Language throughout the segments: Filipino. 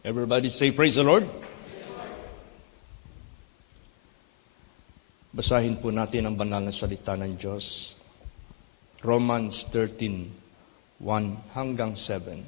Everybody say, praise the Lord. Basahin po natin ang banal na salita ng Diyos. Romans 13:1 hanggang 7.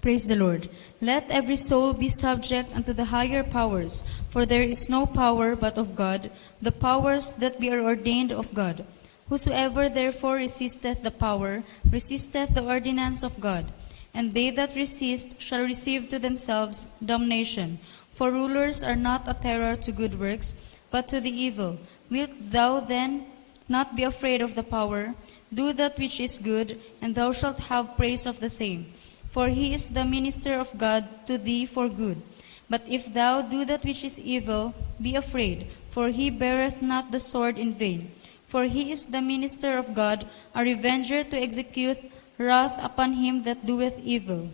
Praise the Lord. Let every soul be subject unto the higher powers, for there is no power but of God, the powers that be ordained of God. Whosoever therefore resisteth the power, resisteth the ordinance of God. And they that resist shall receive to themselves damnation. For rulers are not a terror to good works, but to the evil. Wilt thou then not be afraid of the power? Do that which is good, and thou shalt have praise of the same. For he is the minister of God to thee for good. But if thou do that which is evil, be afraid, for he beareth not the sword in vain. For he is the minister of God, a revenger to execute wrath upon him that doeth evil.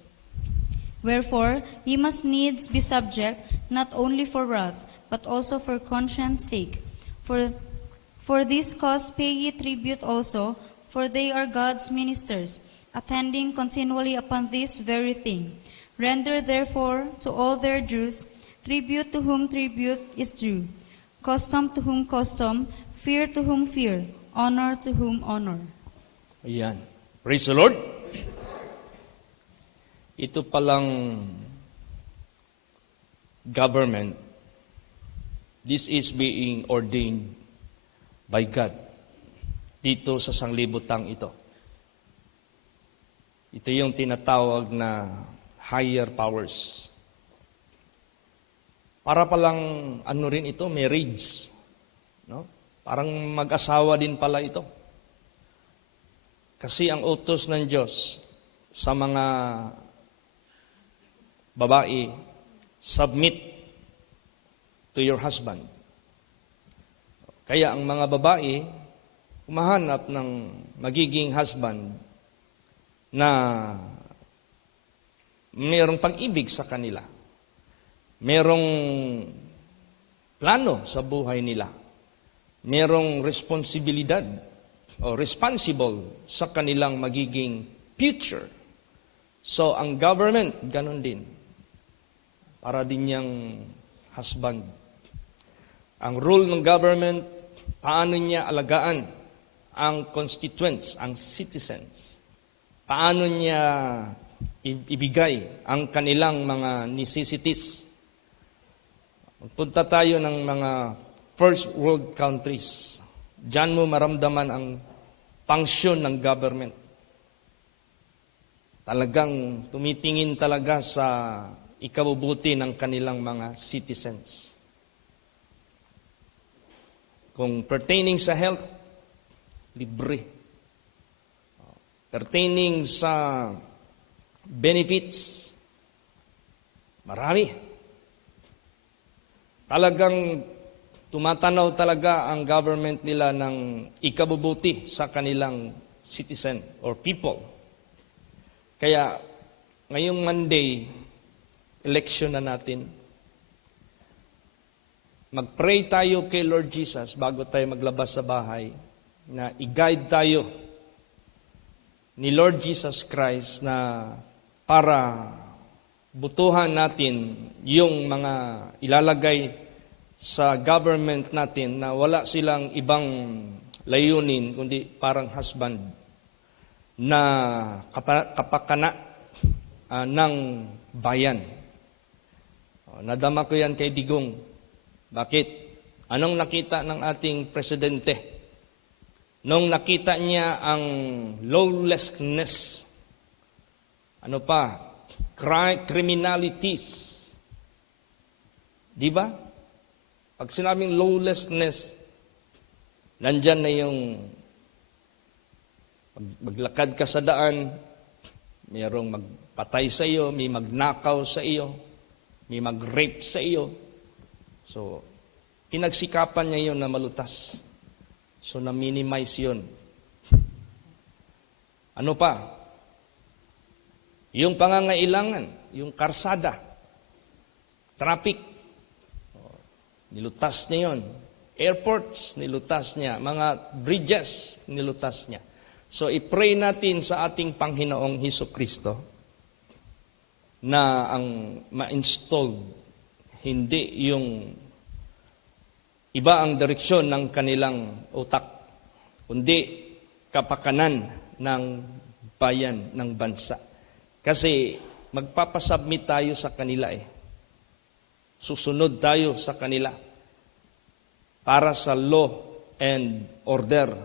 Wherefore ye must needs be subject, not only for wrath, but also for conscience sake. For this cause pay ye tribute also, for they are God's ministers, attending continually upon this very thing. Render therefore to all their dues, tribute to whom tribute is due, custom to whom custom, fear to whom fear, honor to whom honor. Ayan. Praise the Lord. Ito palang government, this is being ordained by God dito sa sanglibutang ito. Ito yung tinatawag na higher powers. Para palang ano rin ito, marriage. No? Parang mag-asawa din pala ito. Kasi ang utos ng Diyos sa mga babae, submit to your husband. Kaya ang mga babae, humahanap ng magiging husband na mayroong pag-ibig sa kanila. Mayroong plano sa buhay nila. Mayroong responsibilidad o responsible sa kanilang magiging future. So, ang government, ganun din. Para din niyang husband. Ang rule ng government, paano niya alagaan ang constituents, ang citizens. Paano niya ibigay ang kanilang mga necessities. Punta tayo ng mga first world countries. Diyan mo maramdaman ang function ng government. Talagang tumitingin talaga sa ikabubuti ng kanilang mga citizens. Kung pertaining sa health, libre. Pertaining sa benefits, marami. Talagang tumatanaw talaga ang government nila ng ikabubuti sa kanilang citizen or people. Kaya ngayong Monday, election na natin. Mag-pray tayo kay Lord Jesus bago tayo maglabas sa bahay na i-guide tayo ni Lord Jesus Christ na para butuhan natin yung mga ilalagay sa government natin na wala silang ibang layunin kundi parang husband na kapakana ng bayan. Nadama ko yan kay Digong. Bakit? Anong nakita ng ating presidente? Nung nakita niya ang lawlessness, ano pa? Criminalities. Di ba? Pag sinabing lawlessness, nandyan na yung maglakad ka sa daan, mayroong magpatay sa iyo, may magnakaw sa iyo, may mag-rape sa iyo. So, pinagsikapan niya yun na malutas. So, na-minimize yun. Ano pa? Yung pangangailangan, yung karsada, traffic, nilutas niya yun. Airports, nilutas niya. Mga bridges, nilutas niya. So, i-pray natin sa ating Panginoong Hesukristo na ang ma-installed, hindi yung iba ang direksyon ng kanilang utak, kundi kapakanan ng bayan, ng bansa. Kasi magpapasubmit tayo sa kanila Susunod tayo sa kanila para sa law and order,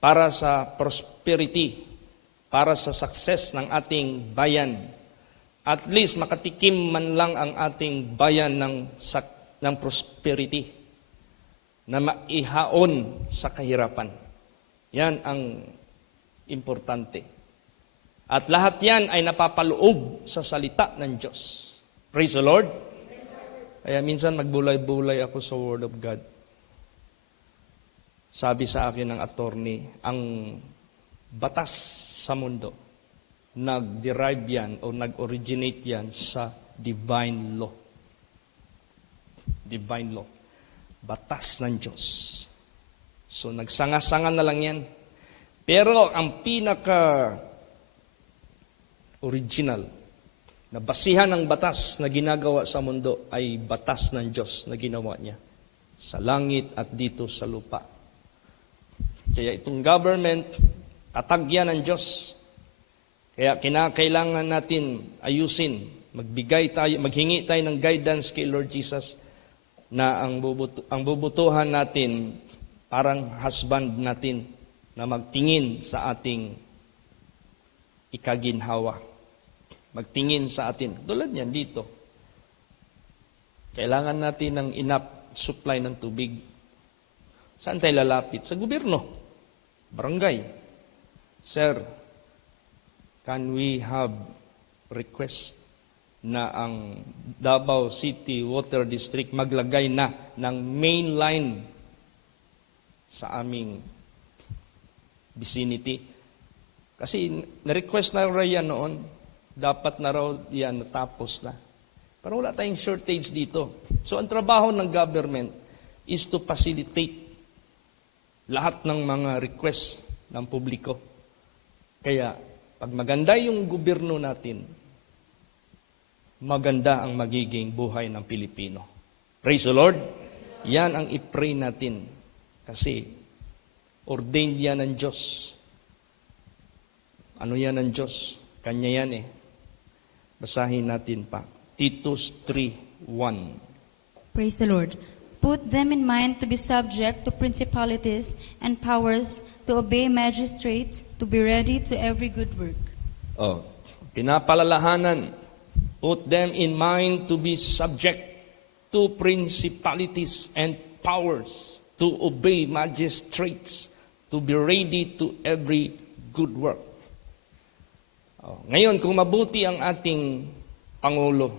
para sa prosperity, para sa success ng ating bayan. At least makatikim man lang ang ating bayan ng prosperity na maihaon sa kahirapan. Yan ang importante. At lahat yan ay napapaloob sa salita ng Diyos. Praise the Lord. Kaya minsan magbulay-bulay ako sa Word of God. Sabi sa akin ng attorney, ang batas sa mundo, nag-derive yan o nag-originate yan sa divine law. Divine law. Batas ng Diyos. So nagsanga-sanga na lang yan. Pero ang original na basihan ng batas na ginagawa sa mundo ay batas ng Diyos na ginawa niya sa langit at dito sa lupa. Kaya itong government, tatag yan ng Diyos. Kaya kinakailangan natin ayusin, maghingi tayo ng guidance kay Lord Jesus na ang bubutuhan natin parang husband natin na magtingin sa ating ikaginhawa. Magtingin sa atin. Tulad niyan dito. Kailangan natin ng enough supply ng tubig. Saan tayo lalapit? Sa gobyerno. Barangay. Sir, can we have request na ang Davao City Water District maglagay na ng main line sa aming vicinity? Kasi na-request na raw yan noon. Dapat na raw yan natapos na. Pero wala tayong shortage dito. So ang trabaho ng government is to facilitate lahat ng mga request ng publiko. Kaya pag maganda yung gobyerno natin, maganda ang magiging buhay ng Pilipino. Praise the Lord. Yan ang i-pray natin. Kasi ordained yan ng Diyos. Ano yan ng Diyos? Kanya yan Basahin natin pa. Titus 3:1. Praise the Lord. Put them in mind to be subject to principalities and powers, to obey magistrates, to be ready to every good work. Pinapalalahanan. Put them in mind to be subject to principalities and powers, to obey magistrates, to be ready to every good work. Ngayon, kung mabuti ang ating Pangulo,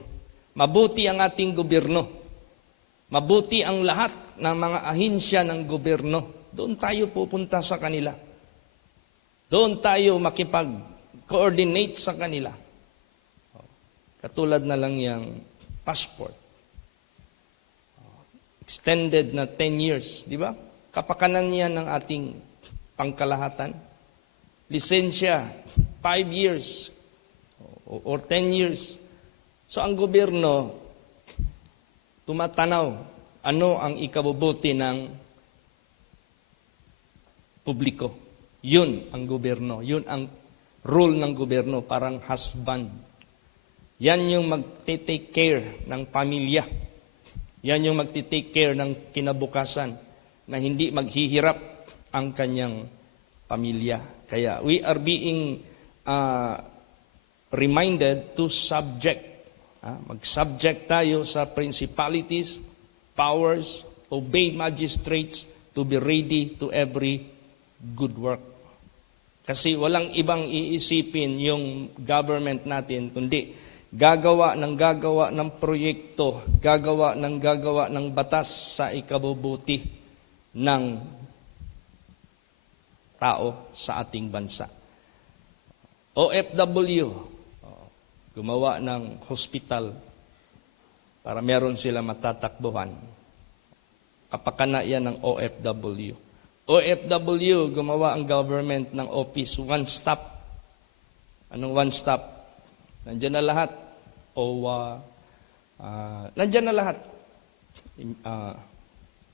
mabuti ang ating gobyerno, mabuti ang lahat ng mga ahensya ng gobyerno, doon tayo pupunta sa kanila. Doon tayo makipag-coordinate sa kanila. Katulad na lang yung passport. Extended na 10 years, di ba? Kapakanan yan ng ating pangkalahatan. Lisensya, 5 years or 10 years. So ang gobyerno, tumatanaw ano ang ikabubuti ng publiko. Yun ang gobyerno. Yun ang role ng gobyerno, parang husband. Yan yung magte-take care ng pamilya. Yan yung magte-take care ng kinabukasan na hindi maghihirap ang kanyang pamilya. Kaya we are being reminded to subject. Mag-subject tayo sa principalities, powers, obey magistrates, to be ready to every good work. Kasi walang ibang iisipin yung government natin, kundi gagawa ng proyekto, gagawa ng batas sa ikabubuti ng tao sa ating bansa. OFW, gumawa ng hospital para meron sila matatakbuhan. Kapakana yan ng OFW. OFW, gumawa ang government ng office, one stop. Anong one stop? Nandiyan na lahat. OWA, nandyan na lahat.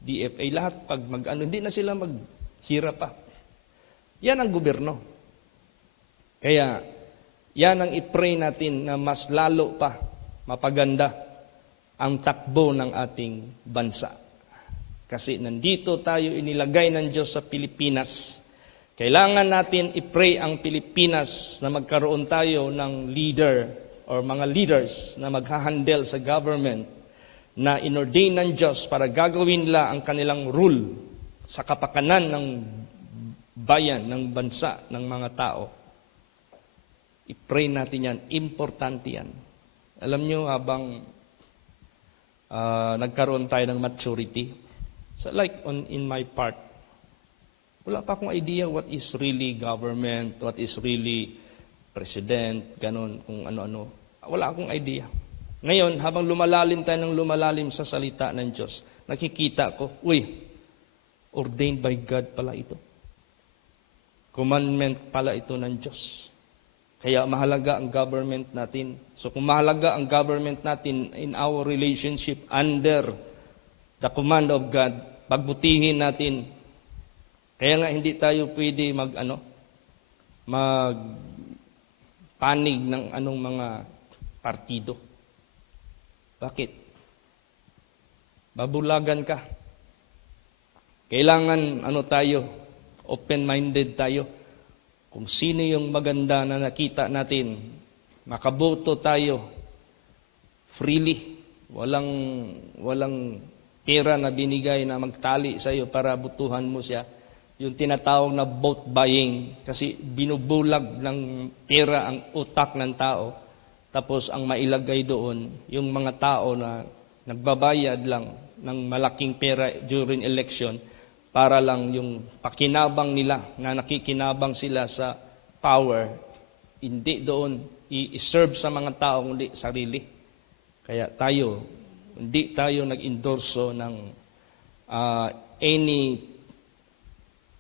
DFA, lahat pag hindi na sila maghirap pa. Yan ang gobyerno. Kaya, yan ang i-pray natin na mas lalo pa mapaganda ang takbo ng ating bansa. Kasi nandito tayo inilagay ng Diyos sa Pilipinas. Kailangan natin i-pray ang Pilipinas na magkaroon tayo ng leader or mga leaders na maghahandle sa government na inordain ng Diyos para gagawin nila ang kanilang rule sa kapakanan ng bayan, ng bansa, ng mga tao. I-pray natin yan. Importante yan. Alam nyo, habang nagkaroon tayo ng maturity, so like in my part, wala pa akong idea what is really government, what is really president, ganun, kung ano-ano. Wala akong idea. Ngayon, habang lumalalim tayo ng lumalalim sa salita ng Diyos, nakikita ko, ordained by God pala ito. Commandment pala ito ng Diyos. Kaya mahalaga ang government natin. So kung mahalaga ang government natin in our relationship under the command of God, pagbutihin natin. Kaya nga hindi tayo pwede magpanig ng anong mga partido. Bakit? Babulagan ka. Kailangan tayo, open-minded tayo. Kung sino yung maganda na nakita natin, makaboto tayo freely. Walang pera na binigay na magtali sa iyo para butuhan mo siya. Yung tinatawag na vote buying, kasi binubulag ng pera ang utak ng tao. Tapos ang mailagay doon, yung mga tao na nagbabayad lang ng malaking pera during election, para lang yung pakinabang nila, na nakikinabang sila sa power, hindi doon i-serve sa mga tao, hindi sarili. Kaya hindi tayo nag-endorso ng any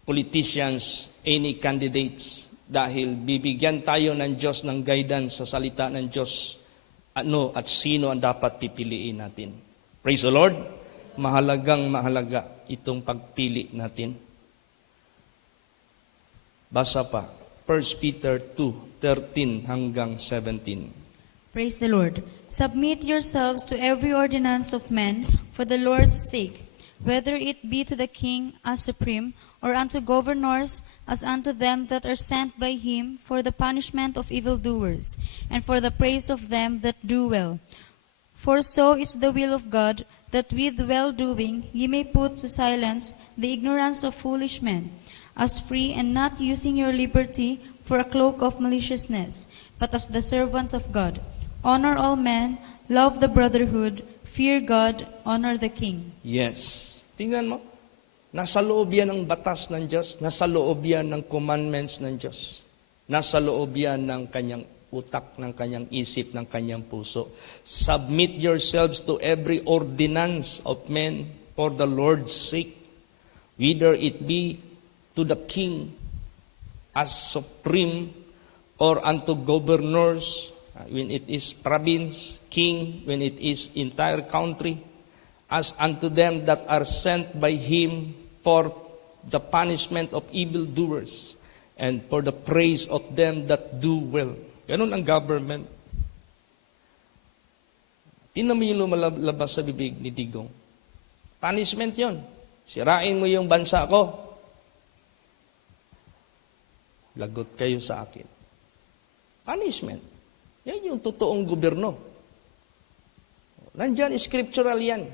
politicians, any candidates, dahil bibigyan tayo ng Diyos ng guidance sa salita ng Diyos, at sino ang dapat pipiliin natin. Praise the Lord. Mahalaga itong pagpili natin. Basa pa, 1 Peter 2:13 hanggang 17. Praise the Lord. Submit yourselves to every ordinance of men for the Lord's sake, whether it be to the king as supreme, or unto governors as unto them that are sent by him for the punishment of evildoers, and for the praise of them that do well. For so is the will of God, that with well-doing ye may put to silence the ignorance of foolish men, as free and not using your liberty for a cloak of maliciousness, but as the servants of God. Honor all men, love the brotherhood, fear God, honor the king. Yes. Tingnan mo. Nasa loob yan ng batas ng Diyos. Nasa loob yan ng commandments ng Diyos. Nasa loob yan ng kanyang utak, ng kanyang isip, ng kanyang puso. Submit yourselves to every ordinance of men for the Lord's sake, whether it be to the king as supreme, or unto governors, when it is province, king, when it is entire country, as unto them that are sent by him for the punishment of evildoers, and for the praise of them that do well. Ganun ang government. Tingnan mo yung lumalabas sa bibig ni Digong. Punishment yon. Sirain mo yung bansa ko. Lagot kayo sa akin. Punishment. Yan yung totoong gobyerno. Nandyan, scriptural yan.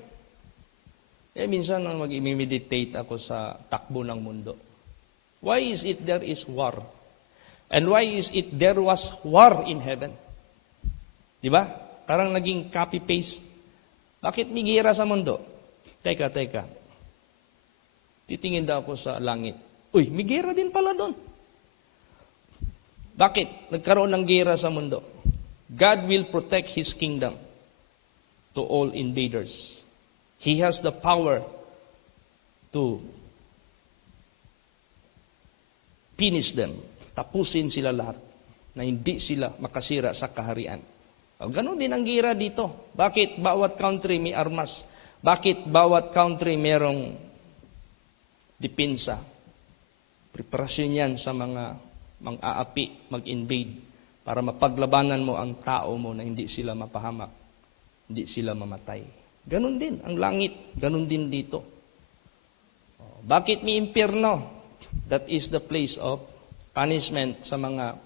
Minsan mag-meditate ako sa takbo ng mundo. Why is it there is war? And why is it there was war in heaven? Di ba? Parang naging copy-paste. Bakit may gera sa mundo? Teka. Titingin daw ako sa langit. Uy, may gera din pala doon. Bakit? Nagkaroon ng gera sa mundo. God will protect His kingdom to all invaders. He has the power to finish them. Tapusin sila lahat na hindi sila makasira sa kaharian. Ganon din ang gira dito. Bakit bawat country may armas? Bakit bawat country merong depensa? Preparasyon yan sa mga mang-aapi, mag-invade, para mapaglabanan mo ang tao mo na hindi sila mapahamak, hindi sila mamatay. Ganon din ang langit, ganon din dito. Bakit may impyerno? That is the place of punishment sa mga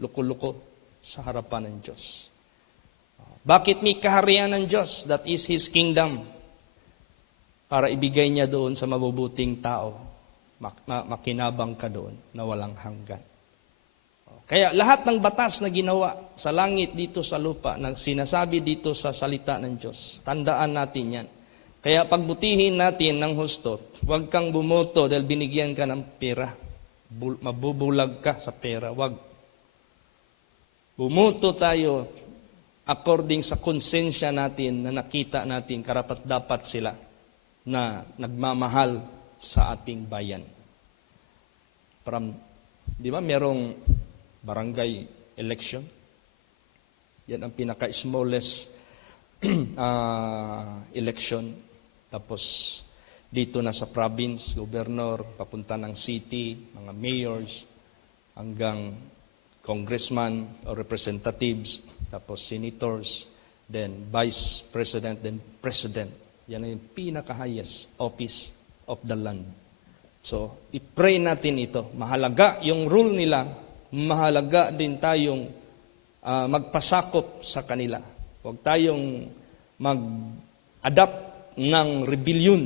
luko-luko sa harapan ng Diyos. Bakit may kaharian ng Diyos? That is His kingdom. Para ibigay niya doon sa mabubuting tao. Makinabang ka doon na walang hanggan. Kaya lahat ng batas na ginawa sa langit dito sa lupa, na sinasabi dito sa salita ng Diyos, tandaan natin yan. Kaya pagbutihin natin ng husto, huwag kang bumoto dahil binigyan ka ng pera. Mabubulag ka sa pera. Huwag. Bumoto tayo according sa konsensya natin na nakita natin karapat-dapat sila na nagmamahal sa ating bayan. Di ba merong barangay election? Yan ang pinaka-smallest election. Tapos dito na sa province, gobernador, papunta ng city, mga mayors, hanggang congressman or representatives, tapos senators, then vice president, then president. Yan ang yung pinaka-highest office of the land. So, i-pray natin ito. Mahalaga yung rule nila, mahalaga din tayong magpasakop sa kanila. Huwag tayong mag-adapt ng rebellion.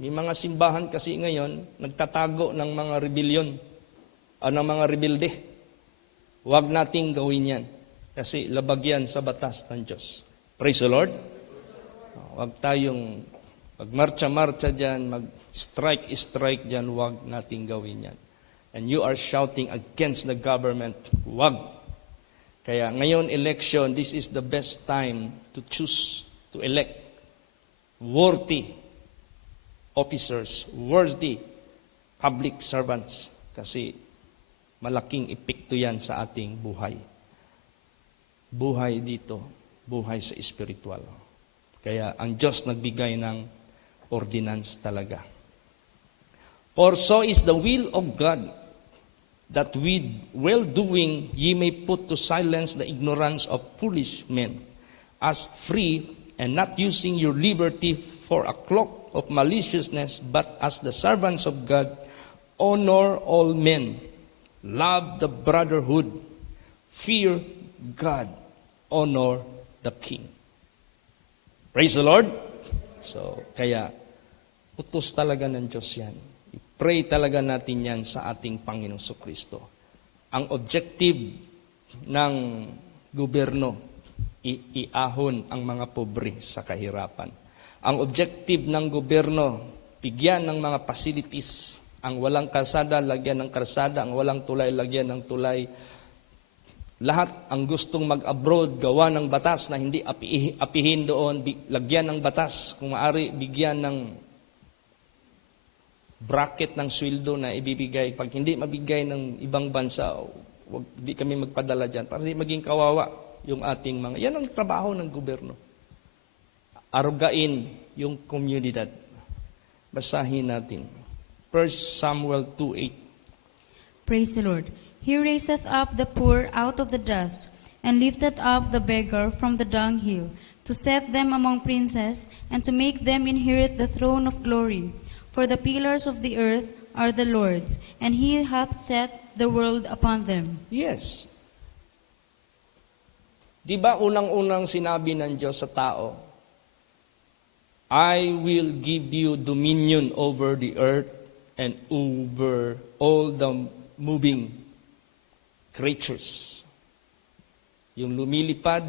May mga simbahan kasi ngayon, nagtatago ng mga rebellion, ng mga rebelde. Huwag nating gawin yan. Kasi labag yan sa batas ng Diyos. Praise the Lord. Huwag tayong magmarcha-marcha dyan, mag-strike dyan, huwag nating gawin yan. And you are shouting against the government, huwag. Kaya ngayon election, this is the best time to choose, to elect worthy officers, worthy public servants. Kasi malaking epekto yan sa ating buhay. Buhay dito, buhay sa espiritual. Kaya ang Diyos nagbigay ng ordinance talaga. For so is the will of God, that with well-doing ye may put to silence the ignorance of foolish men, as free and not using your liberty for a cloak of maliciousness, but as the servants of God, honor all men, love the brotherhood, fear God, honor the king. Praise the Lord. So, kaya, utos talaga ng Diyos yan. I-pray talaga natin yan sa ating Panginoong Kristo. Ang objective ng gobyerno, iahon ang mga pobre sa kahirapan. Ang objective ng gobyerno, bigyan ng mga facilities. Ang walang kalsada, lagyan ng kalsada. Ang walang tulay, lagyan ng tulay. Lahat ang gustong mag-abroad, gawa ng batas na hindi apihin doon, lagyan ng batas, kung maaari, bigyan ng bracket ng sweldo na ibibigay. Pag hindi mabigay ng ibang bansa, hindi kami magpadala dyan, para hindi maging kawawa yung ating mga. Yan ang trabaho ng gobyerno. Arugain yung komunidad. Basahin natin. 1 Samuel 2:8. Praise the Lord. He raiseth up the poor out of the dust, and lifteth up the beggar from the dunghill, to set them among princes, and to make them inherit the throne of glory. For the pillars of the earth are the Lord's, and He hath set the world upon them. Yes. Di ba unang-unang sinabi ng Diyos sa tao, I will give you dominion over the earth and over all the moving creatures. Yung lumilipad,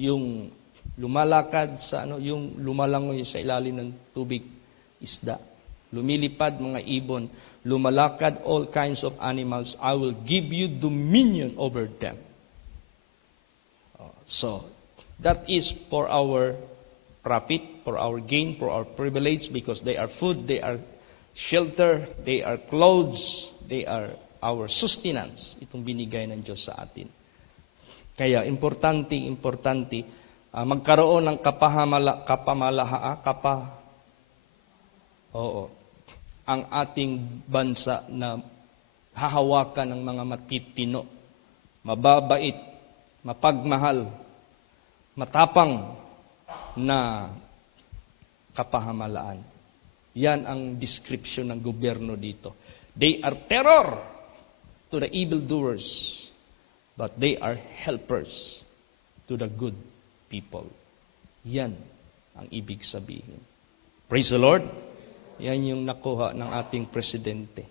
yung lumalakad sa yung lumalangoy sa ilalim ng tubig, isda. Lumilipad mga ibon, lumalakad all kinds of animals. I will give you dominion over them. So, that is for our profit, for our gain, for our privilege, because they are food, they are shelter, they are clothes, they are our sustenance, itong binigay ng Diyos sa atin. Kaya importante, magkaroon ng ang ating bansa na hahawakan ng mga matitino, mababait, mapagmahal, matapang na kapahamalaan. Yan ang description ng gobyerno dito. They are terror to the evildoers, but they are helpers to the good people. Yan ang ibig sabihin. Praise the Lord. Yan yung nakuha ng ating presidente.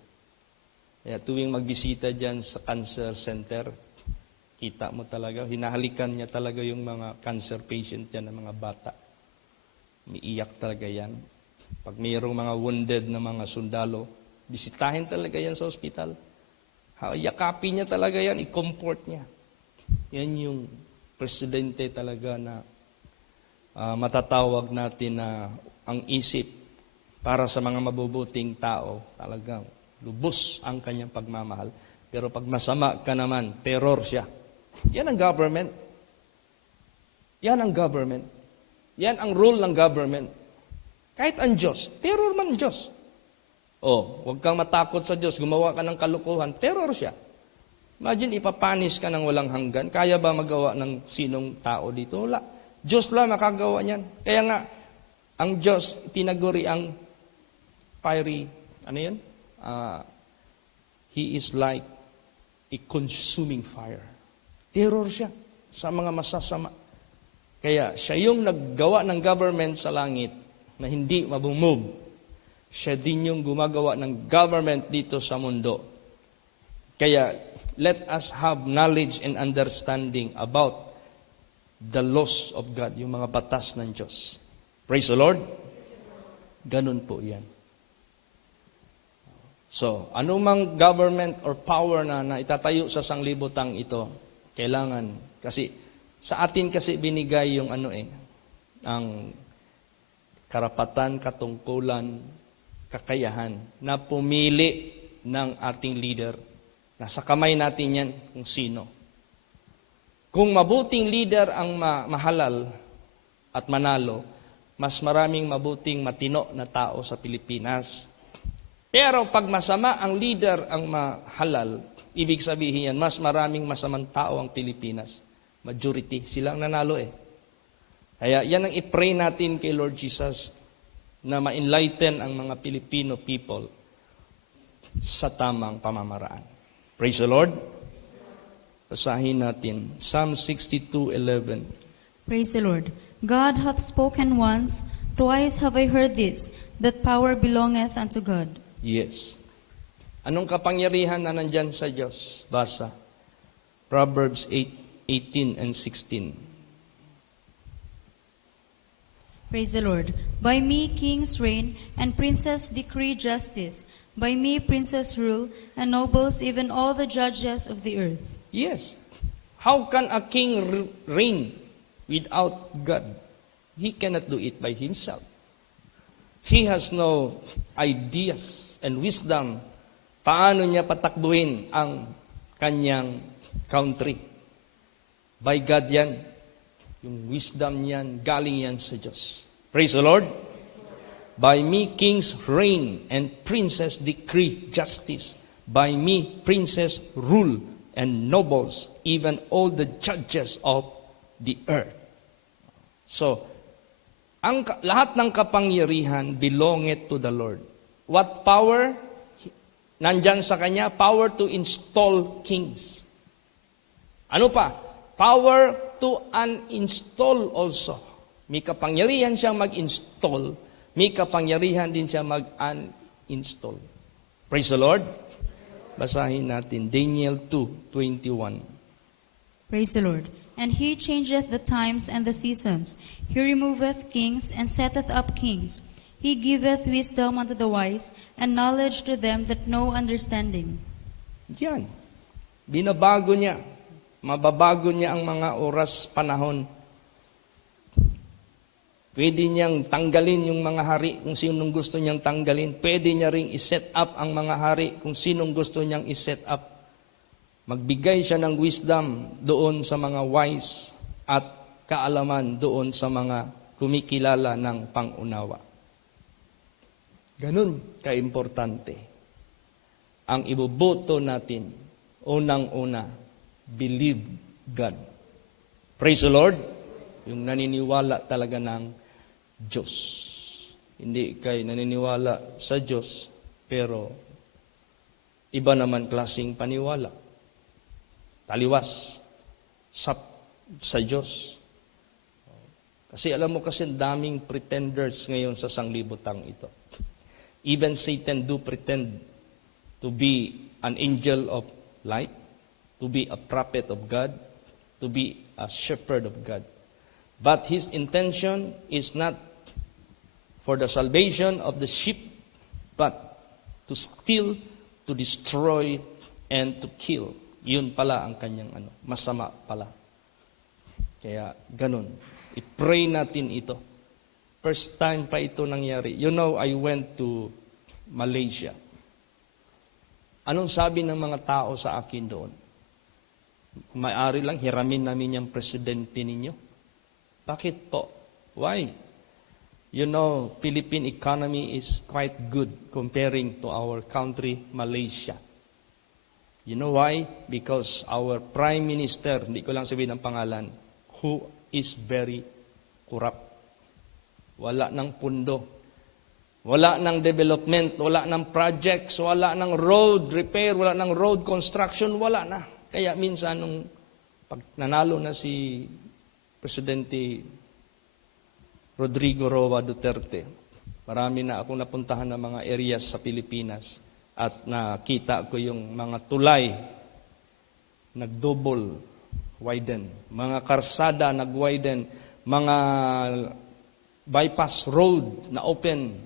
Kaya tuwing magbisita dyan sa cancer center, kita mo talaga, hinahalikan niya talaga yung mga cancer patient dyan, ng mga bata. Umiiyak talaga yan. Pag mayroong mga wounded na mga sundalo, bisitahin talaga yan sa ospital. Yakapin niya talaga yan, i-comfort niya. Yan yung presidente talaga na matatawag natin na ang isip para sa mga mabubuting tao, talagang lubos ang kanyang pagmamahal. Pero pag masama ka naman, terror siya. Yan ang government. Yan ang government. Yan ang rule ng government. Kahit ang Diyos, terror man Diyos. Huwag kang matakot sa Diyos, gumawa ka ng kalukuhan, terror siya. Imagine, ipapanis ka ng walang hanggan. Kaya ba magawa ng sinong tao dito? Wala. Diyos lang makagawa niyan. Kaya nga, ang Diyos, tinaguri ang fiery, He is like a consuming fire. Terror siya sa mga masasama. Kaya siya yung naggawa ng government sa langit na hindi mabumove. Siya din yung gumagawa ng government dito sa mundo. Kaya let us have knowledge and understanding about the laws of God, yung mga batas ng Diyos. Praise the Lord. Ganun po yan. So, anumang government or power na itatayo sa sanglibutang ito, kailangan, kasi sa atin kasi binigay yung ang karapatan, katungkulan, kakayahan na pumili ng ating leader. Nasa kamay natin yan kung sino. Kung mabuting leader ang mahalal at manalo, mas maraming mabuting matino na tao sa Pilipinas. Pero pag masama ang leader ang mahalal, ibig sabihin yan, mas maraming masamang tao ang Pilipinas. Majority, silang nanalo Kaya yan ang i-pray natin kay Lord Jesus na ma-enlighten ang mga Filipino people sa tamang pamamaraan. Praise the Lord. Basahin natin Psalm 62:11. Praise the Lord. God hath spoken once, twice have I heard this, that power belongeth unto God. Yes. Anong kapangyarihan na nandyan sa Diyos? Basa. Proverbs 8:18 and 16. Praise the Lord. By me kings reign, and princes decree justice. By me princes rule, and nobles, even all the judges of the earth. Yes. How can a king reign without God? He cannot do it by himself. He has no ideas and wisdom paano niya patakbuhin ang kanyang country. By God yan. Yung wisdom niyan, galing yan sa Diyos. Praise the Lord. By me kings reign and princes decree justice. By me princes rule and nobles, even all the judges of the earth. So, lahat ng kapangyarihan belongeth to the Lord. What power? Nandyan sa Kanya, power to install kings. Ano pa? Power to uninstall also. May kapangyarihan siyang mag-install, may kapangyarihan din siya mag-uninstall. Praise the Lord. Basahin natin Daniel 2:21. Praise the Lord. And he changeth the times and the seasons. He removeth kings and setteth up kings. He giveth wisdom unto the wise, and knowledge to them that know understanding. Yan. Binabago niya. Mababago niya ang mga oras, panahon. Pwede niyang tanggalin yung mga hari kung sinong gusto niyang tanggalin. Pwede niya ring iset up ang mga hari kung sinong gusto niyang iset up. Magbigay siya ng wisdom doon sa mga wise at kaalaman doon sa mga kumikilala ng pangunawa. Ganun kaimportante. Ang iboboto natin, unang-una, believe God. Praise the Lord. Yung naniniwala talaga ng Diyos. Hindi kay naniniwala sa Diyos, pero iba naman klaseng paniwala. Taliwas sa Diyos. Kasi alam mo kasi daming pretenders ngayon sa sanglibutang ito. Even Satan do pretend to be an angel of light, to be a prophet of God, to be a shepherd of God. But his intention is not for the salvation of the sheep, but to steal, to destroy, and to kill. Yun pala ang kanyang masama pala. Kaya ganun. I-pray natin ito. First time pa ito nangyari. You know, I went to Malaysia. Anong sabi ng mga tao sa akin doon? May-ari lang, hiramin namin yung presidente ninyo. Bakit po? Why? You know, Philippine economy is quite good comparing to our country, Malaysia. You know why? Because our Prime Minister, hindi ko lang sabihin ang pangalan, who is very corrupt. Wala ng pundo. Wala ng development, wala ng projects, wala ng road repair, wala ng road construction, wala na. Kaya minsan nung pag nanalo na si Presidente Rodrigo Roa Duterte, marami na akong napuntahan ng mga areas sa Pilipinas at nakita ko yung mga tulay nag-double widen, mga karsada nag-widen, mga bypass road na open,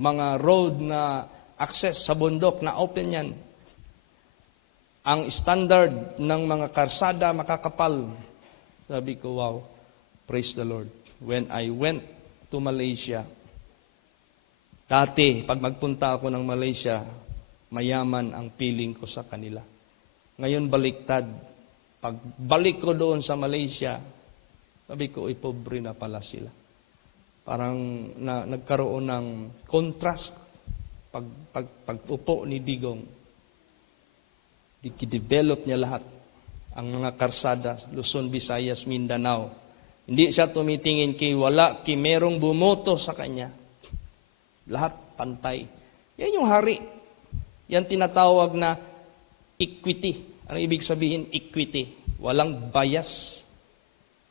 mga road na access sa bundok na open yan. Ang standard ng mga karsada makakapal. Sabi ko, wow, praise the Lord. When I went to Malaysia, dati, pag magpunta ako ng Malaysia, mayaman ang feeling ko sa kanila. Ngayon baliktad. Pag balik ko doon sa Malaysia, sabi ko, pobre na pala sila. Parang nagkaroon ng contrast. Pag-upo ni Digong, i-develop niya lahat. Ang mga karsada, Luzon, Visayas, Mindanao. Hindi siya tumitingin kay merong bumoto sa kanya. Lahat pantay. Yan yung hari. Yan tinatawag na equity. Ano ibig sabihin equity? Walang bias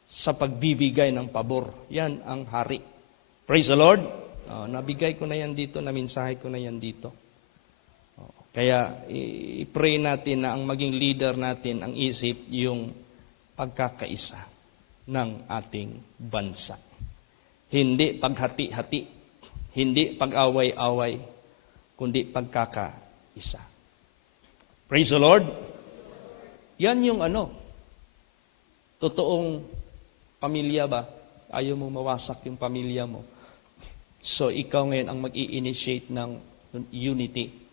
sa pagbibigay ng pabor. Yan ang hari. Praise the Lord. Nabigay ko na yan dito, naminsahe ko na yan dito. Kaya i-pray natin na ang maging leader natin, ang isip, yung pagkakaisa ng ating bansa. Hindi paghati-hati, hindi pag-away-away, kundi pagkakaisa. Praise the Lord. Yan yung totoong pamilya ba? Ayaw mo mawasak yung pamilya mo. So ikaw ngayon ang mag-i-initiate ng unity.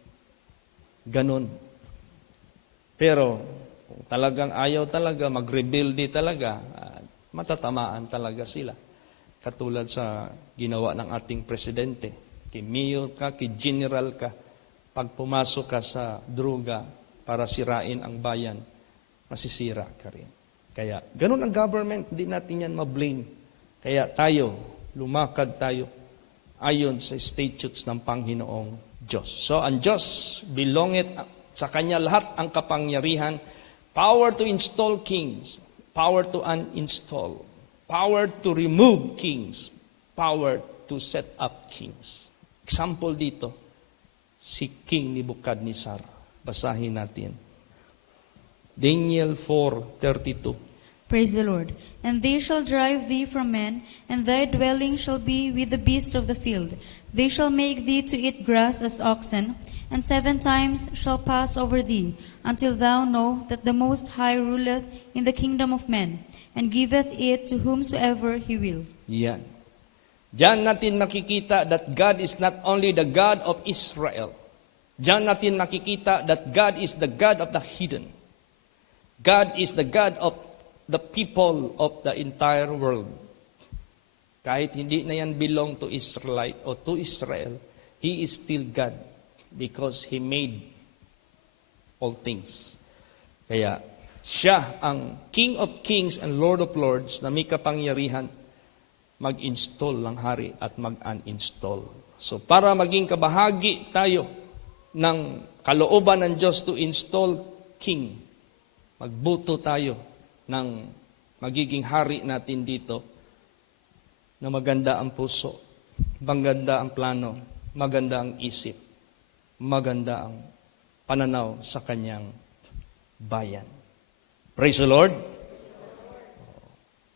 Ganon. Pero kung talagang ayaw talaga, mag-rebelde talaga, matatamaan talaga sila. Katulad sa ginawa ng ating presidente. Kay mayor ka, kay general ka, pag pumasok ka sa droga para sirain ang bayan, masisira ka rin. Kaya ganon ang government, hindi natin yan ma-blame. Kaya tayo, lumakad tayo ayon sa statutes ng Panginoong Diyos. So, ang Diyos, belongeth sa Kanya lahat ang kapangyarihan, power to install kings, power to uninstall, power to remove kings, power to set up kings. Example dito, si King Nebuchadnezzar. Basahin natin. Daniel 4:32. Praise the Lord. And they shall drive thee from men, and thy dwelling shall be with the beasts of the field. They shall make thee to eat grass as oxen, and 7 times shall pass over thee, until thou know that the Most High ruleth in the kingdom of men, and giveth it to whomsoever he will. Yan. Diyan natin makikita that God is not only the God of Israel. Diyan natin makikita that God is the God of the hidden. God is the God of the people of the entire world. Kahit hindi na yan belong to Israelite o to Israel, He is still God because He made all things. Kaya siya ang King of Kings and Lord of Lords na may kapangyarihan mag-install ng hari at mag-uninstall. So para maging kabahagi tayo ng kalooban ng Diyos to install King, magbuto tayo ng magiging hari natin dito na maganda ang puso, maganda ang plano, maganda ang isip, maganda ang pananaw sa kanyang bayan. Praise the Lord!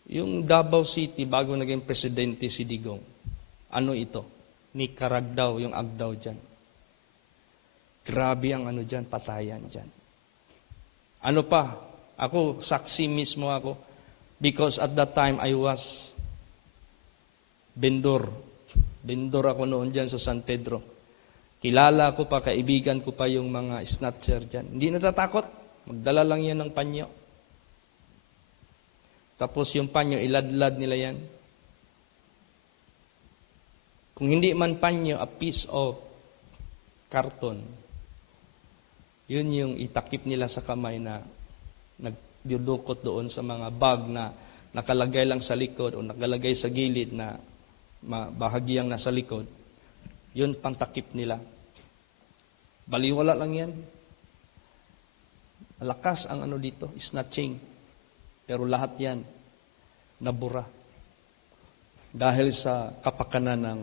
Yung Davao City, bago naging presidente si Digong, ano ito? Ni Karagdaw, yung Agdaw dyan. Grabe ang ano dyan, patayan dyan. Ano pa? Ako, saksi mismo ako. Because at that time, I was vendor. Vendor ako noon dyan sa San Pedro. Kilala ko pa, kaibigan ko pa yung mga snatcher dyan. Hindi natatakot. Magdala lang yan ng panyo. Tapos yung panyo, iladlad nila yan. Kung hindi man panyo, a piece of karton, yun yung itakip nila sa kamay na nagdudukot doon sa mga bag na nakalagay lang sa likod o nakalagay sa gilid na bahagyang nasa likod. Yun pantakip nila. Baliwala lang yan. Malakas ang ano dito, snatching. Pero lahat yan, nabura. Dahil sa kapakanan ng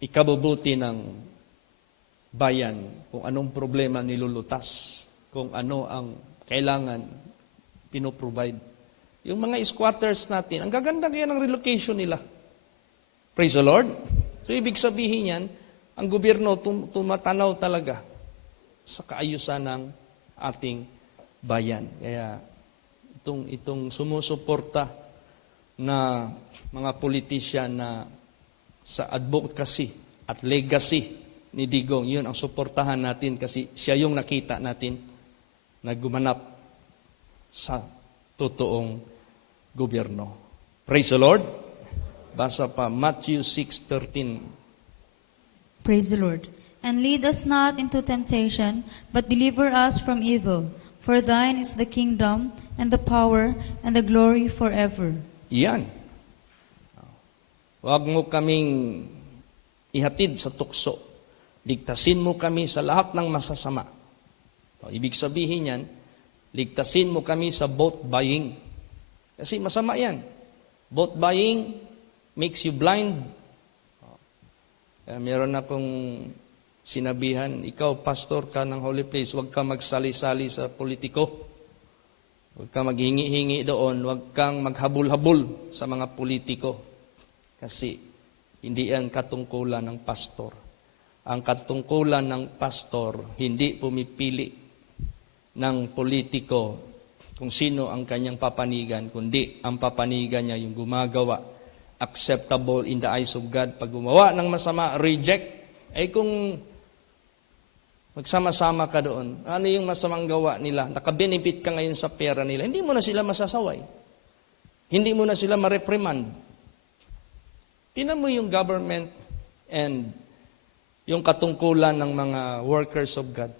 ikabubuti ng bayan, kung anong problema nilulutas, kung ano ang kailangan pinoprovide. Yung mga squatters natin, ang gaganda kaya ng relocation nila. Praise the Lord. So ibig sabihin yan, ang gobyerno tumatanaw talaga sa kaayusan ng ating bayan. Kaya itong sumusuporta na mga politisyan na sa advocacy at legacy ni Digong, yun ang suportahan natin kasi siya yung nakita natin na gumanap sa totoong gobyerno. Praise the Lord. Basa pa Matthew 6:13. Praise the Lord. And lead us not into temptation, but deliver us from evil. For thine is the kingdom, and the power, and the glory forever. Yan. Huwag mo kaming ihatid sa tukso. Ligtasin mo kami sa lahat ng masasama. Ibig sabihin yan, ligtasin mo kami sa boat buying. Kasi masama yan. Boat buying makes you blind. Meron akong sinabihan, ikaw pastor ka ng Holy Place, huwag ka magsali-sali sa politiko. Huwag ka maghingi-hingi doon, huwag kang maghabol-habol sa mga politiko. Kasi hindi yan katungkulan ng pastor. Ang katungkulan ng pastor, hindi pumipili ng politiko kung sino ang kanyang papanigan, kundi ang papanigan niya yung gumagawa, acceptable in the eyes of God. Pag gumawa ng masama, reject. Ay kung magsama-sama ka doon, ano yung masamang gawa nila? Nakabenefit ka ngayon sa pera nila, hindi mo na sila masasaway. Hindi mo na sila mareprimand. Tingnan mo yung government and yung katungkulan ng mga workers of God.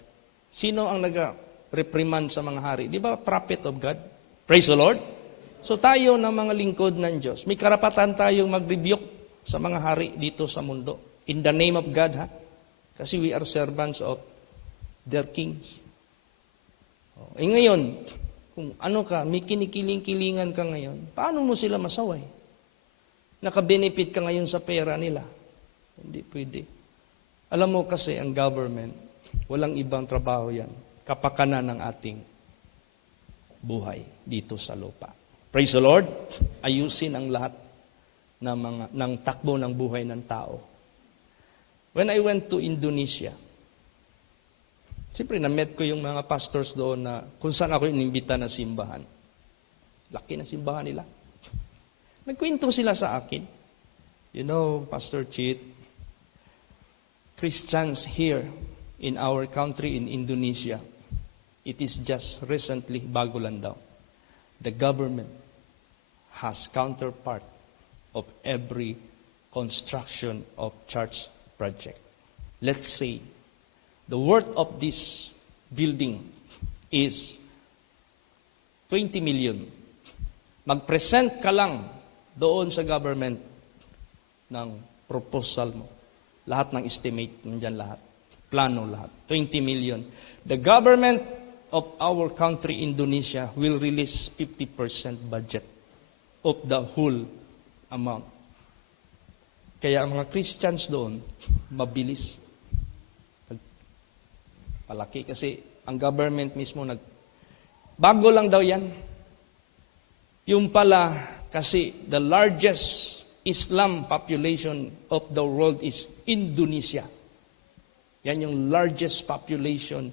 Sino ang nag-reprimand sa mga hari? Di ba prophet of God? Praise the Lord. So tayo na mga lingkod ng Diyos, may karapatan tayong mag-rebuke sa mga hari dito sa mundo. In the name of God, ha? Kasi we are servants of their kings. Ngayon, kung ano ka, may kinikiling-kilingan ka ngayon, paano mo sila masaway? Naka-benefit ka ngayon sa pera nila. Hindi pwede. Alam mo kasi, ang government, walang ibang trabaho yan. Kapakanan ng ating buhay dito sa lupa. Praise the Lord. Ayusin ang lahat ng takbo ng buhay ng tao. When I went to Indonesia, siyempre na-met ko yung mga pastors doon na kung saan ako inimbita na simbahan. Laki na simbahan nila. Nagkwento sila sa akin. You know, Pastor Chit, Christians here in our country in Indonesia, It is just recently, bago lang daw, the government has counterpart of every construction of church project. Let's say, the worth of this building is 20 million. Mag-present ka lang doon sa government ng proposal mo. Lahat ng estimate, nandyan lahat. Plano lahat. 20 million. The government of our country, Indonesia, will release 50% budget of the whole amount. Kaya ang mga Christians doon, mabilis. Palaki kasi ang government mismo bago lang daw yan. Yung pala, kasi the largest Islam population of the world is Indonesia. Yan yung largest population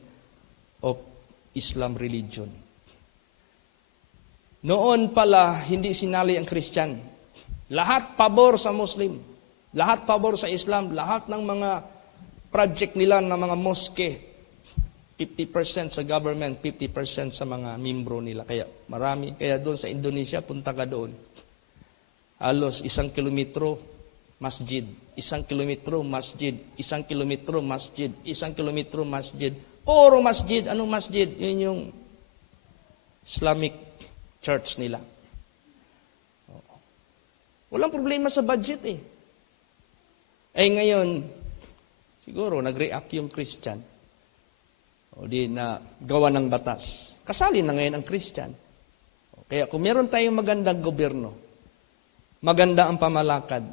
of Islam religion. Noon pala, hindi sinali ang Christian. Lahat pabor sa Muslim. Lahat pabor sa Islam. Lahat ng mga project nila ng mga mosque. 50% sa government, 50% sa mga membro nila. Kaya marami. Kaya doon sa Indonesia, punta ka doon. Halos 1 kilometro, masjid. 1 kilometro, masjid. 1 kilometro, masjid. 1 kilometro, masjid. Puro masjid. Anong masjid? Yun yung Islamic church nila. Walang problema sa budget eh. Ngayon, siguro nag-react yung Christian. O di na gawa ng batas. Kasali na ngayon ang Christian. Kaya kung meron tayong magandang gobyerno, maganda ang pamalakad,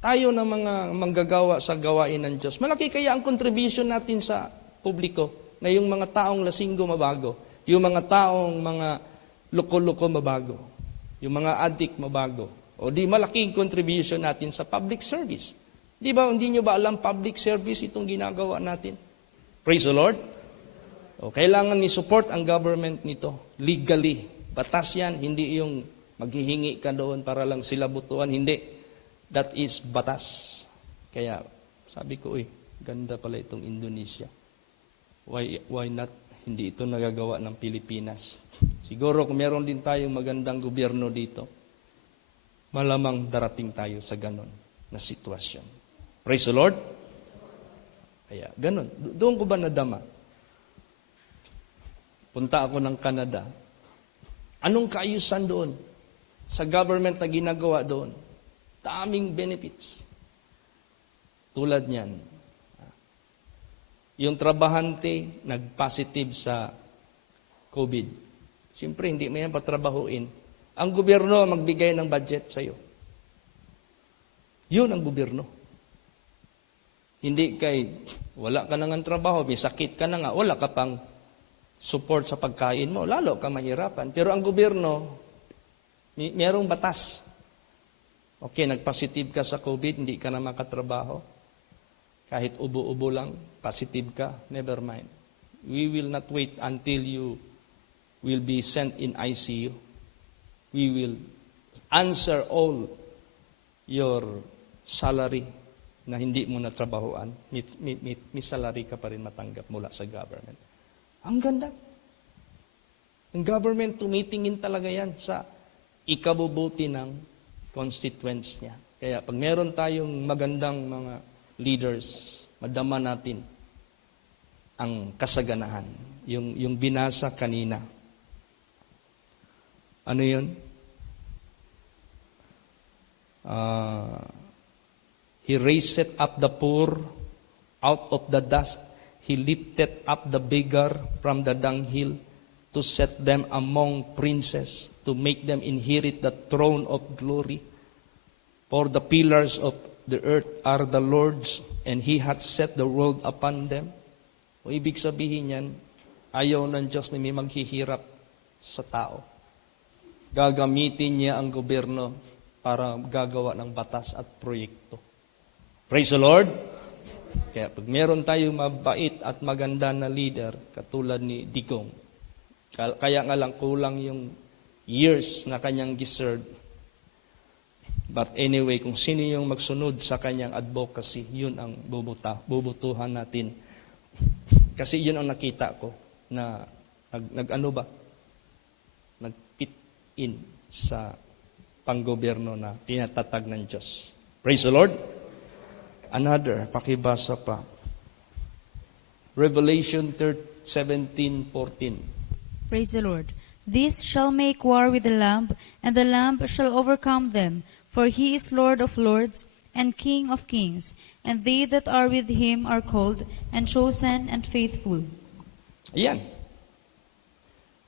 tayo na mga manggagawa sa gawain ng Diyos, malaki kaya ang contribution natin sa publiko na yung mga taong lasinggo mabago, yung mga taong mga loko-loko mabago, yung mga addict mabago. O di malaking contribution natin sa public service. Di ba, hindi nyo ba alam public service itong ginagawa natin? Praise the Lord. O, kailangan ni-support ang government nito legally. Batas yan, hindi yung maghihingi ka doon para lang sila butuan. Hindi. That is batas. Kaya sabi ko, ganda pala itong Indonesia. Why not? Hindi ito nagagawa ng Pilipinas. Siguro kung meron din tayong magandang gobyerno dito, malamang darating tayo sa ganon na sitwasyon. Praise the Lord. Kaya ganon. Doon ko ba nadama? Punta ako ng Canada. Anong kaayusan doon? Sa government na ginagawa doon. Daming benefits. Tulad niyan. Yung trabahante nag-positive sa COVID. Siyempre, hindi mo yan patrabahuin. Ang gobyerno magbigay ng budget sa'yo. Yun ang gobyerno. Hindi wala ka na ng trabaho, may sakit ka na nga, wala ka pang support sa pagkain mo, lalo ka mahirapan. Pero ang gobyerno, mayroong batas. Okay, nag-positive ka sa COVID, hindi ka na makatrabaho. Kahit ubo-ubo lang, positive ka, never mind. We will not wait until you will be sent in ICU. We will answer all your salary na hindi mo natrabahoan. May salary ka pa rin matanggap mula sa government. Ang ganda. Ang government tumitingin talaga yan sa ikabubuti ng constituents niya. Kaya pag meron tayong magandang mga leaders, madama natin ang kasaganahan. Yung binasa kanina. Ano yun? He raised up the poor out of the dust. He lifted up the beggar from the dunghill to set them among princes, to make them inherit the throne of glory. For the pillars of the earth are the Lord's, and He hath set the world upon them. O ibig sabihin yan, ayaw ng Diyos na may maghihirap sa tao. Gagamitin niya ang gobyerno para gagawa ng batas at proyekto. Praise the Lord! Kaya pag meron tayong mabait at maganda na leader, katulad ni Digong, kaya nga lang kulang yung years na kanyang giserve. But anyway, kung sino yung magsunod sa kanyang advocacy, yun ang bubutuhan natin. Kasi yun ang nakita ko, na Nag-ano ba? Nag-fit in sa panggobyerno na tinatatag ng Diyos. Praise the Lord. Another, pakibasa pa. Revelation 17:14. Praise the Lord. These shall make war with the Lamb, and the Lamb shall overcome them, for he is Lord of lords and King of kings, and they that are with him are called and chosen and faithful. Ayan.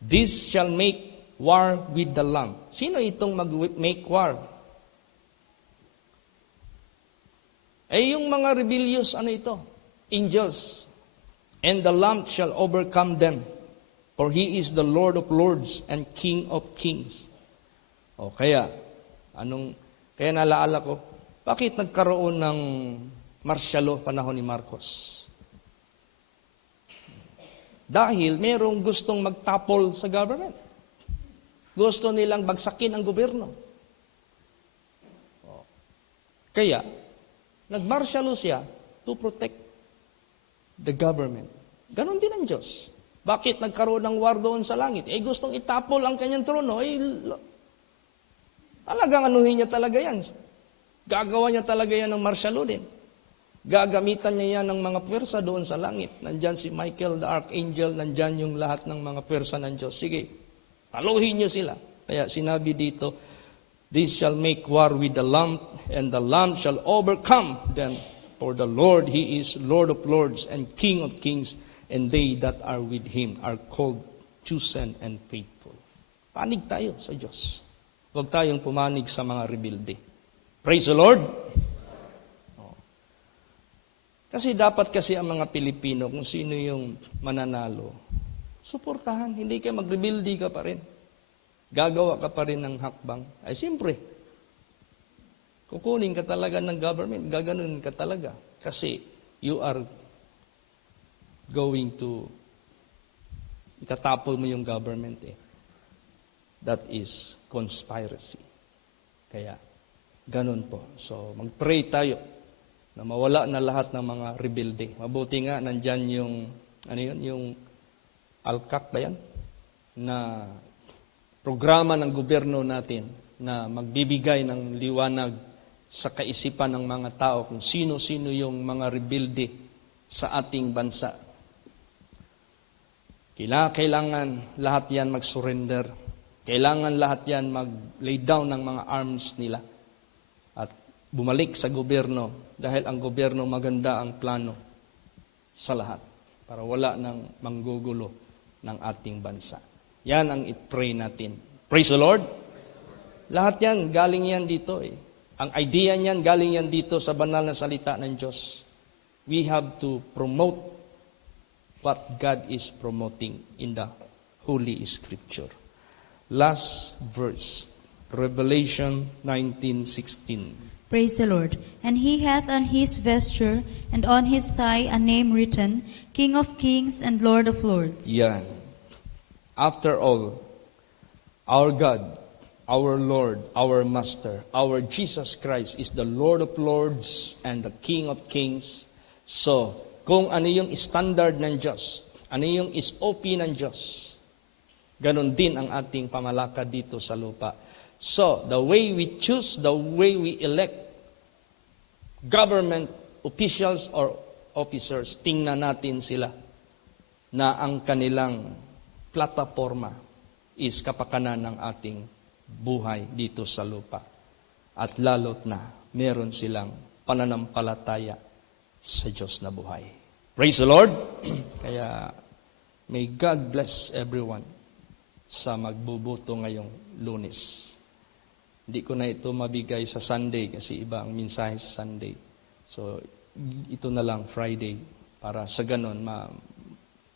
This shall make war with the Lamb. Sino itong mag-make war? Yung mga rebellious, angels. And the Lamb shall overcome them, for he is the Lord of lords and King of kings. Kaya nalaala ko, bakit nagkaroon ng martial law panahon ni Marcos? Dahil merong gustong magtapol sa government. Gusto nilang bagsakin ang gobyerno. Kaya, nag-martial law siya to protect the government. Ganon din ang Diyos. Bakit nagkaroon ng war doon sa langit? Gustong itapol ang kanyang trono. Talagang anuhin niya talaga yan. Gagawa niya talaga yan ng martial law din. Gagamitan niya yan ng mga pwersa doon sa langit. Nandyan si Michael the Archangel, nandyan yung lahat ng mga pwersa ng Diyos. Sige, taluhin niyo sila. Kaya sinabi dito, this shall make war with the Lamb, and the Lamb shall overcome them. For the Lord, He is Lord of lords and King of kings, and they that are with Him are called, chosen, and faithful. Panig tayo sa Diyos. Huwag tayong pumanig sa mga rebelde. Praise the Lord! Kasi dapat ang mga Pilipino, kung sino yung mananalo, suportahan. Hindi kayo magrebelde ka pa rin. Gagawa ka pa rin ng hakbang. Siyempre, kukunin ka talaga ng government. Gaganunin ka talaga. Kasi you are going to itatapol mo yung government. That is conspiracy. Kaya, ganun po. So, mag-pray tayo na mawala na lahat ng mga rebelde. Mabuti nga, nandyan yung, yung ALCAC ba yan? Na programa ng gobyerno natin na magbibigay ng liwanag sa kaisipan ng mga tao kung sino-sino yung mga rebelde sa ating bansa. Kailangan lahat yan mag-surrender. Kailangan lahat yan mag-lay down ng mga arms nila at bumalik sa gobyerno dahil ang gobyerno maganda ang plano sa lahat para wala nang manggugulo ng ating bansa. Yan ang i-pray natin. Praise the Lord! Lahat yan, galing yan dito Ang idea niyan, galing yan dito sa banal na salita ng Diyos. We have to promote what God is promoting in the Holy Scripture. Last verse, Revelation 19:16. Praise the Lord. And he hath on his vesture and on his thigh a name written, King of kings and Lord of lords. Yan. After all, our God, our Lord, our Master, our Jesus Christ is the Lord of lords and the King of kings. So, kung ano yung standard ng Diyos, ano yung SOP ng Diyos, ganon din ang ating pamalakad dito sa lupa. So, the way we choose, the way we elect government officials or officers, tingnan natin sila na ang kanilang plataforma is kapakanan ng ating buhay dito sa lupa. At lalot na meron silang pananampalataya sa Diyos na buhay. Praise the Lord! Kaya may God bless everyone sa magbubuto ngayong Lunes. Hindi ko na ito mabigay sa Sunday kasi iba ang mensahe sa Sunday. So, ito na lang Friday para sa ganon,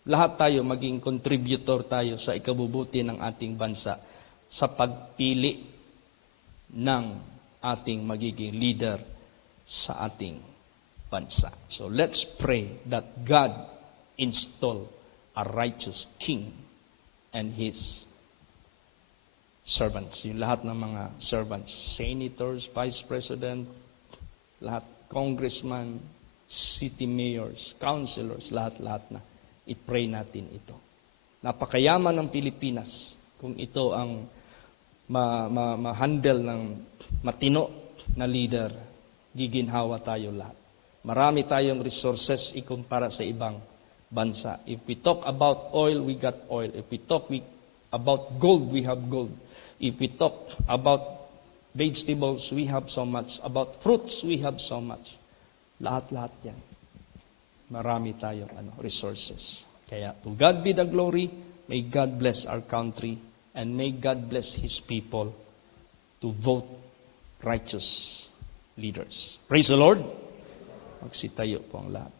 lahat tayo maging contributor tayo sa ikabubuti ng ating bansa sa pagpili ng ating magiging leader sa ating bansa. So, let's pray that God install a righteous king and his servants, yung lahat ng mga servants, senators, vice president, lahat, congressman, city mayors, councilors, lahat-lahat na. I-pray natin ito. Napakayaman ng Pilipinas kung ito ang ma-handle ng matino na leader. Giginhawa tayo lahat. Marami tayong resources ikumpara sa ibang bansa. If we talk about oil, we got oil. If we talk about gold, we have gold. If we talk about vegetables, we have so much. About fruits, we have so much. Lahat-lahat yan. Marami tayong resources. Kaya to God be the glory. May God bless our country. And may God bless His people to vote righteous leaders. Praise the Lord. Magsitayo po ang lahat.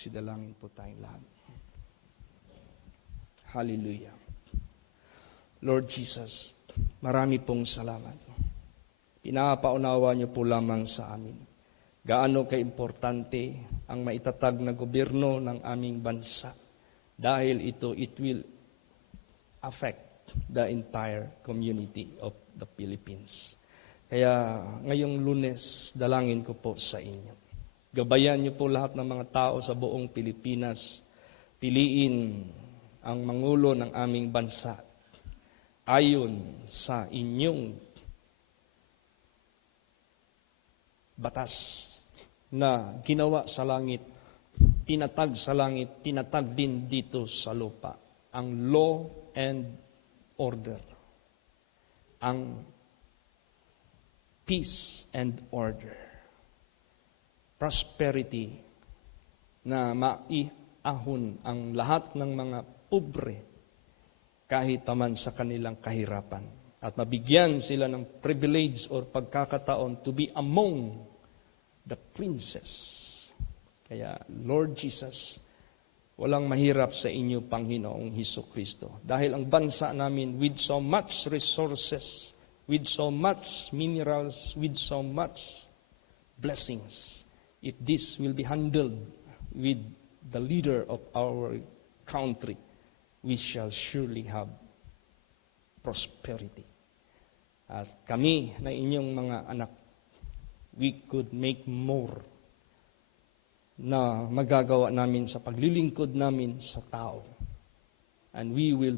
Sidalangin po tayong lahat. Hallelujah. Lord Jesus, marami pong salamat. Pinapaunawa niyo po lamang sa amin gaano kaimportante ang maitatag na gobyerno ng aming bansa dahil it will affect the entire community of the Philippines. Kaya ngayong Lunes, dalangin ko po sa inyo. Gabayan niyo po lahat ng mga tao sa buong Pilipinas. Piliin ang mangulo ng aming bansa ayon sa inyong batas na ginawa sa langit, tinatag sa langit, tinatag din dito sa lupa. Ang law and order. Ang peace and order. Prosperity na maiahon ang lahat ng mga pobre kahit naman sa kanilang kahirapan at mabigyan sila ng privilege or pagkakataon to be among the princes. Kaya Lord Jesus, walang mahirap sa inyo, Panginoong Hesukristo. Dahil ang bansa namin with so much resources, with so much minerals, with so much blessings, if this will be handled with the leader of our country, we shall surely have prosperity. At kami na inyong mga anak, we could make more na magagawa namin sa paglilingkod namin sa tao. And we will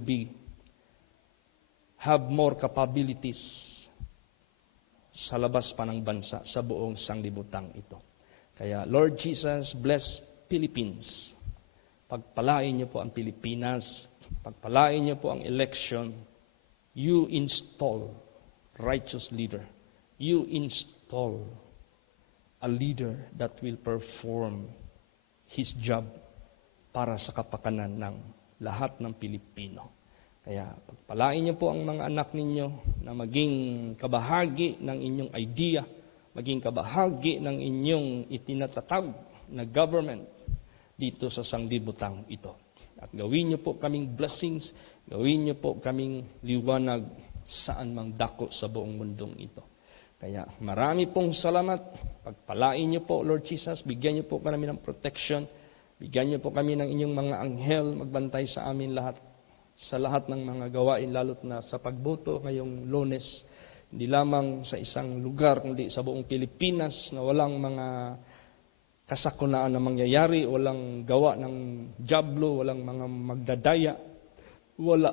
have more capabilities sa labas pa ng bansa, sa buong sanglibutang ito. Kaya Lord Jesus, bless Philippines. Pagpalain niyo po ang Pilipinas, pagpalain niyo po ang election. You install righteous leader. You install a leader that will perform his job para sa kapakanan ng lahat ng Pilipino. Kaya pagpalain niyo po ang mga anak ninyo na maging kabahagi ng inyong idea, maging kabahagi ng inyong itinatatag na government dito sa sanglibutang ito. At gawin niyo po kaming blessings, gawin niyo po kaming liwanag saan mang dako sa buong mundong ito. Kaya marami pong salamat. Pagpalain niyo po, Lord Jesus, bigyan niyo po kami ng protection, bigyan niyo po kami ng inyong mga anghel, magbantay sa amin lahat, sa lahat ng mga gawain, lalo't na sa pagboto ngayong Lunes, hindi lamang sa isang lugar, kundi sa buong Pilipinas na walang mga kasakunaan na mangyayari, walang gawa ng jablo, walang mga magdadaya, wala.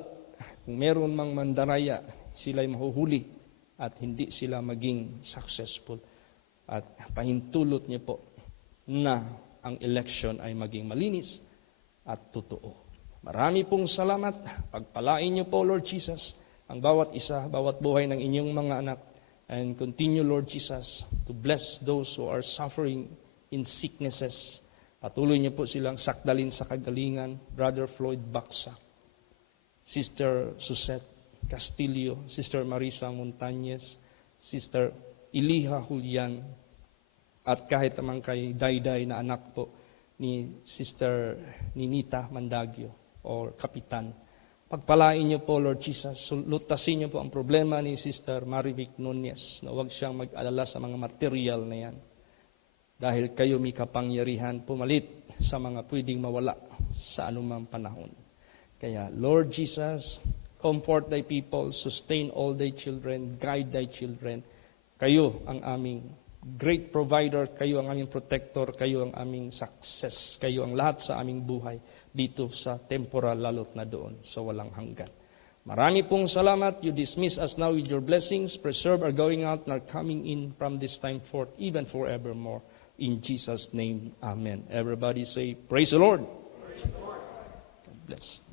Kung meron mang mandaraya, sila'y mahuhuli at hindi sila maging successful. At pahintulot niyo po na ang election ay maging malinis at totoo. Marami pong salamat. Pagpalain niyo po, Lord Jesus, ang bawat isa, bawat buhay ng inyong mga anak. And continue, Lord Jesus, to bless those who are suffering in sicknesses. Patuloy niyo po silang sakdalin sa kagalingan. Brother Floyd Baksa, Sister Susette Castillo, Sister Marisa Montañez, Sister Iliha Julian, at kahit naman kay Dayday na anak po ni Sister Ninita Mandagio or Kapitan. Pagpalain niyo po, Lord Jesus, lutasin niyo po ang problema ni Sister Marivic Nunez na huwag siyang mag-alala sa mga material na yan. Dahil kayo may kapangyarihan pumalit sa mga pwedeng mawala sa anumang panahon. Kaya, Lord Jesus, comfort thy people, sustain all thy children, guide thy children. Kayo ang aming great provider, kayo ang aming protector, kayo ang aming success, kayo ang lahat sa aming buhay dito sa temporal lalot na doon sa walang hanggan. Marami pong salamat. You dismiss us now with your blessings. Preserve our going out and our coming in from this time forth, even forevermore. In Jesus' name, amen. Everybody say, praise the Lord. Praise the Lord. God bless.